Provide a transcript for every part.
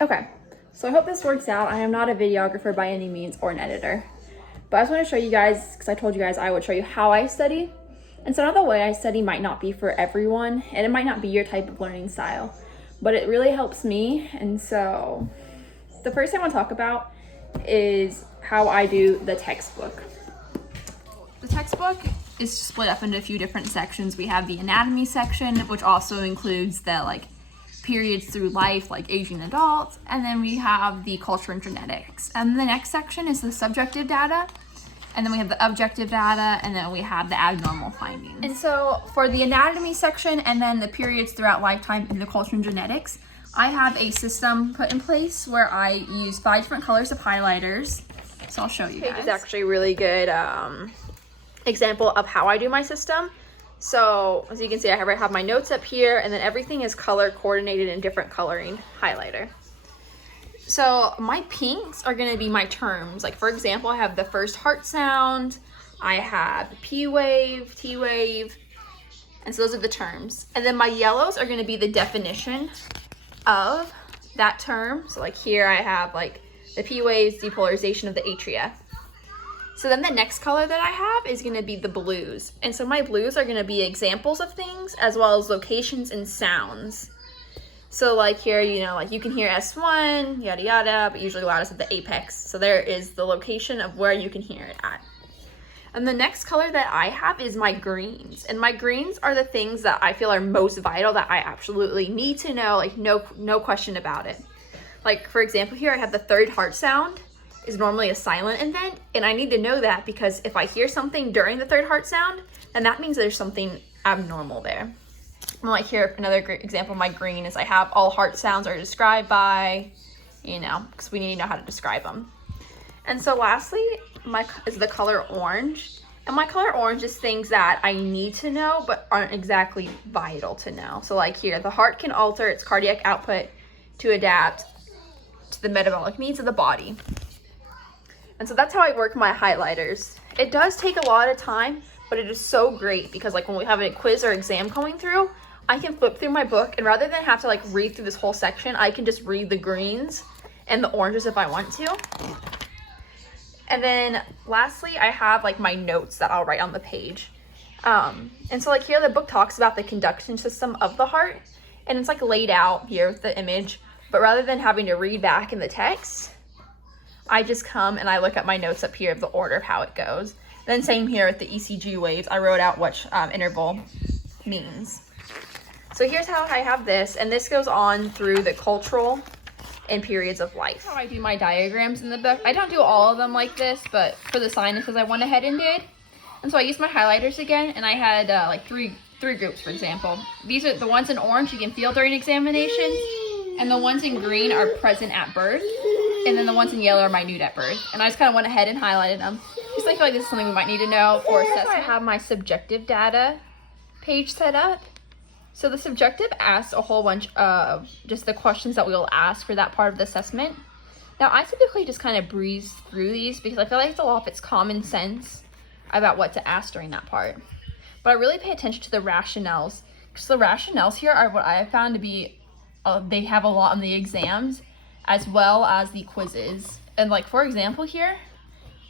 Okay, so I hope this works out. I am not a videographer by any means or an editor, but I just want to show you guys, because I told you guys I would show you how I study. And so now the way I study might not be for everyone, and it might not be your type of learning style, but it really helps me. And so the first thing I want to talk about is how I do the textbook. The textbook is split up into a few different sections. We have the anatomy section, which also includes the periods through life, like aging adults, and then we have the culture and genetics. And the next section is the subjective data, and then we have the objective data, and then we have the abnormal findings. And so for the anatomy section and then the periods throughout lifetime in the culture and genetics, I have a system put in place where I use 5 different colors of highlighters. So I'll show you guys. This is actually a really good example of how I do my system. So as you can see, I have my notes up here, and then everything is color coordinated in different coloring highlighter. So my pinks are going to be my terms. Like for example, I have the first heart sound, I have P wave, T wave, and so those are the terms. And then my yellows are going to be the definition of that term. So like here I have like the P waves, depolarization of the atria. So then the next color that I have is going to be the blues. And so my blues are going to be examples of things as well as locations and sounds. So like here, like you can hear S1, yada yada, but usually loudest at the apex. So there is the location of where you can hear it at. And the next color that I have is my greens. And my greens are the things that I feel are most vital, that I absolutely need to know, like no question about it. Like for example, here I have the third heart sound is normally a silent event, and I need to know that because if I hear something during the third heart sound, then that means there's something abnormal there. And like here, another great example of my green is I have all heart sounds are described by, because we need to know how to describe them. And so lastly, is the color orange. And my color orange is things that I need to know but aren't exactly vital to know. So like here, the heart can alter its cardiac output to adapt to the metabolic needs of the body. And so that's how I work my highlighters. It does take a lot of time, but it is so great because like when we have a quiz or exam coming through, I can flip through my book, and rather than have to like read through this whole section, I can just read the greens and the oranges if I want to. And then lastly, I have like my notes that I'll write on the page. And so like here, the book talks about the conduction system of the heart, and it's like laid out here with the image, but rather than having to read back in the text, I just come and I look at my notes up here of the order of how it goes. Then same here with the ECG waves, I wrote out which interval means. So here's how I have this, and this goes on through the cultural and periods of life. How I do my diagrams in the book. I don't do all of them like this, but for the sinuses I went ahead and did. And so I used my highlighters again, and I had like three groups, for example. These are the ones in orange you can feel during examinations, and the ones in green are present at birth. And then the ones in yellow are minute at birth. And I just kind of went ahead and highlighted them. Just I feel like this is something we might need to know for assessment. I have my subjective data page set up. So the subjective asks a whole bunch of just the questions that we'll ask for that part of the assessment. Now I typically just kind of breeze through these because I feel like it's a lot of it's common sense about what to ask during that part. But I really pay attention to the rationales, because the rationales here are what I have found to be, they have a lot on the exams, as well as the quizzes. And like for example here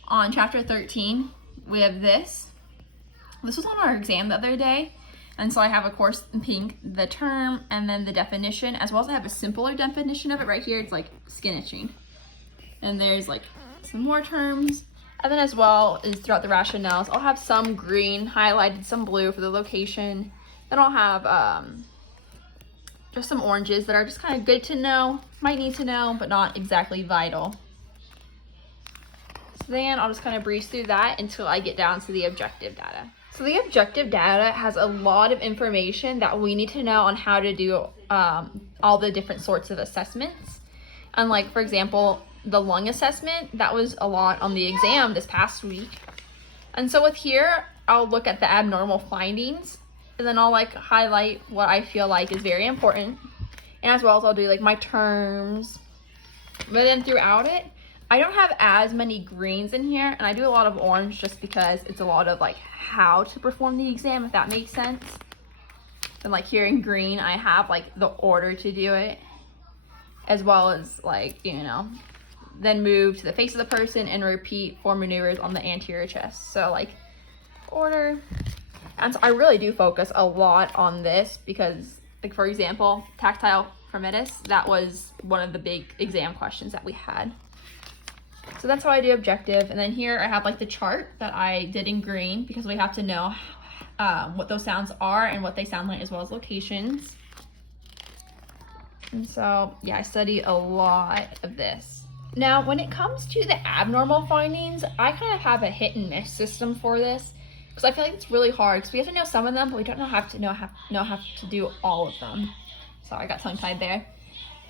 on chapter 13 we have this was on our exam the other day, and so I have of course in pink the term and then the definition, as well as I have a simpler definition of it right here. It's like skin itching, and there's like some more terms, and then as well as throughout the rationales I'll have some green highlighted, some blue for the location, then I'll have just some oranges that are just kind of good to know, might need to know, but not exactly vital. So then I'll just kind of breeze through that until I get down to the objective data. So the objective data has a lot of information that we need to know on how to do all the different sorts of assessments. And like, for example, the lung assessment, that was a lot on the exam this past week. And so with here, I'll look at the abnormal findings, and then I'll like highlight what I feel like is very important, and as well as I'll do like my terms. But then throughout it, I don't have as many greens in here, and I do a lot of orange just because it's a lot of like how to perform the exam, if that makes sense. And like here in green, I have like the order to do it. as well as like, you know, then move to the face of the person and repeat 4 maneuvers on the anterior chest. So like order. And so I really do focus a lot on this because, like, for example, tactile firmness, that was one of the big exam questions that we had. So that's how I do objective. And then here I have like the chart that I did in green because we have to know what those sounds are and what they sound like, as well as locations. And so, yeah, I study a lot of this. Now, when it comes to the abnormal findings, I kind of have a hit and miss system for this because I feel like it's really hard because we have to know some of them, but we don't know how to do all of them. So I got tongue-tied there.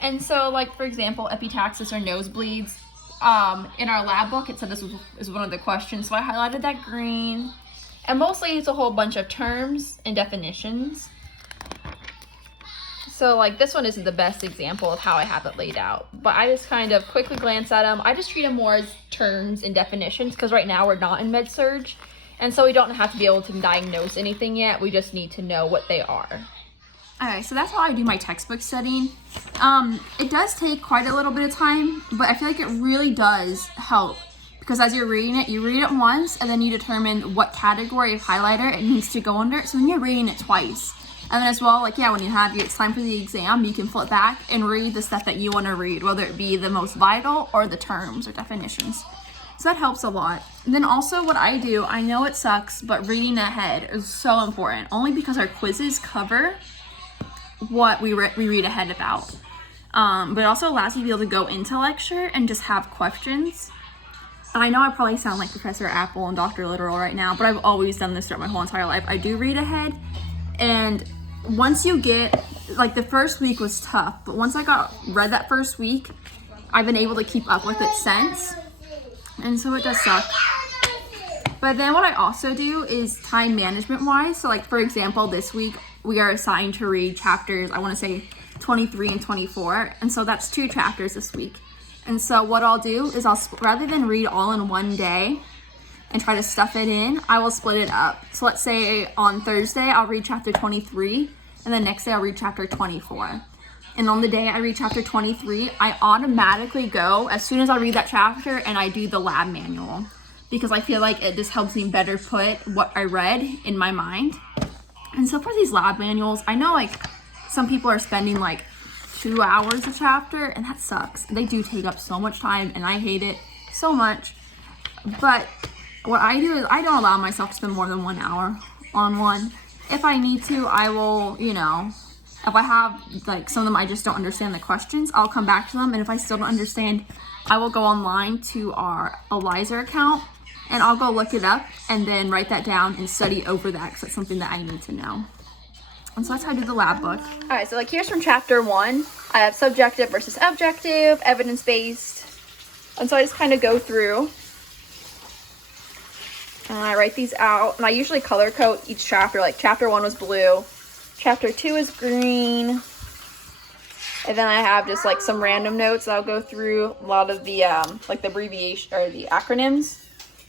And so, like, for example, epistaxis or nosebleeds, in our lab book, it said this was one of the questions, so I highlighted that green. And mostly it's a whole bunch of terms and definitions. So like this one isn't the best example of how I have it laid out, but I just kind of quickly glance at them. I just treat them more as terms and definitions because right now we're not in med surg, and so we don't have to be able to diagnose anything yet. We just need to know what they are. Okay, so that's how I do my textbook studying. It does take quite a little bit of time, but I feel like it really does help because as you're reading it, you read it once and then you determine what category of highlighter it needs to go under. So then you're reading it twice. And then as well, like, yeah, when it's time for the exam, you can flip back and read the stuff that you want to read, whether it be the most vital or the terms or definitions. So that helps a lot. And then also what I do, I know it sucks, but reading ahead is so important, only because our quizzes cover what we read ahead about. But it also allows you to be able to go into lecture and just have questions. And I know I probably sound like Professor Apple and Dr. Literal right now, but I've always done this throughout my whole entire life. I do read ahead. And once you get, like, the first week was tough, but once I read that first week, I've been able to keep up with it since. And so it does suck. But then what I also do is time management wise. So like, for example, this week we are assigned to read chapters, I want to say 23 and 24. And so that's 2 chapters this week. And so what I'll do is rather than read all in one day and try to stuff it in, I will split it up. So let's say on Thursday, I'll read chapter 23, and the next day I'll read chapter 24. And on the day I read chapter 23, I automatically go, as soon as I read that chapter, and I do the lab manual. Because I feel like it just helps me better put what I read in my mind. And so for these lab manuals, I know like some people are spending like 2 hours a chapter, and that sucks. They do take up so much time, and I hate it so much. But what I do is I don't allow myself to spend more than 1 hour on one. If I need to, I will, you know, if I have like some of them I just don't understand the questions, I'll come back to them. And if I still don't understand, I will go online to our ELIZA account and I'll go look it up and then write that down and study over that because it's something that I need to know. And so that's how I do the lab book. All right, so like here's from chapter 1. I have subjective versus objective, evidence-based. And so I just kind of go through and I write these out. And I usually color code each chapter. Like chapter 1 was blue, chapter 2 is green. And then I have just like some random notes that I'll go through. A lot of the like the abbreviation or the acronyms.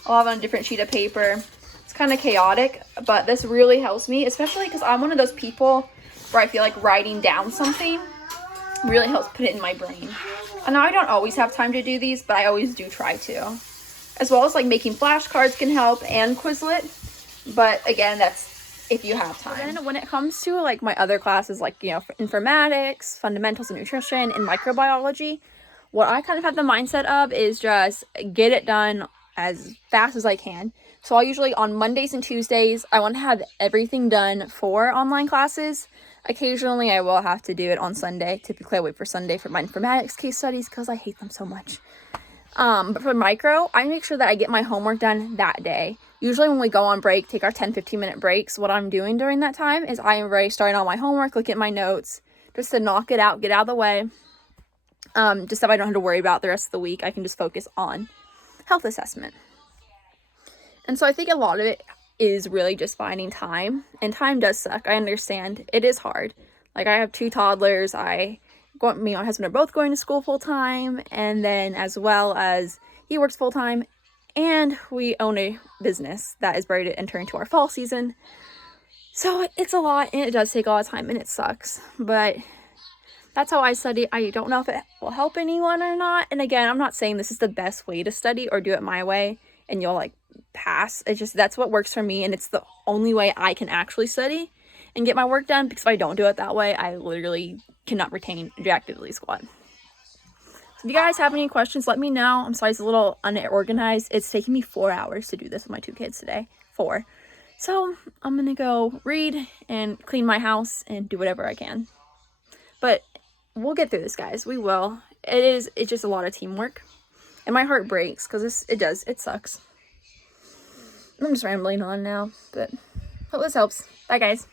I'll have on a different sheet of paper. It's kind of chaotic, but this really helps me, especially because I'm one of those people where I feel like writing down something really helps put it in my brain. I know I don't always have time to do these, but I always do try to. As well as like making flashcards can help and Quizlet. But again, that's if you have time. And then when it comes to like my other classes, like, you know, informatics, fundamentals of nutrition, and microbiology, what I kind of have the mindset of is just get it done as fast as I can. So I'll usually on Mondays and Tuesdays, I want to have everything done for online classes. Occasionally I will have to do it on Sunday. Typically I wait for Sunday for my informatics case studies because I hate them so much. But for micro, I make sure that I get my homework done that day. Usually when we go on break, take our 10-15 minute breaks, what I'm doing during that time is I am already starting on my homework, look at my notes, just to knock it out, get out of the way. Just so I don't have to worry about the rest of the week. I can just focus on health assessment. And so I think a lot of it is really just finding time, and time does suck. I understand it is hard. Like I have 2 toddlers. Me and my husband are both going to school full time, and then as well as he works full time, and we own a business that is ready to enter into our fall season. So it's a lot, and it does take a lot of time, and it sucks. But that's how I study. I don't know if it will help anyone or not. And again, I'm not saying this is the best way to study or do it my way and you'll like pass. It's just that's what works for me, and it's the only way I can actually study and get my work done, because if I don't do it that way, I literally cannot retain ejaculated squat. So if you guys have any questions, let me know. I'm sorry it's a little unorganized. It's taking me 4 hours to do this with my 2 kids today. 4. So I'm gonna go read and clean my house and do whatever I can. But we'll get through this, guys. We will. It's just a lot of teamwork. And my heart breaks because it sucks. I'm just rambling on now, but hope this helps. Bye, guys.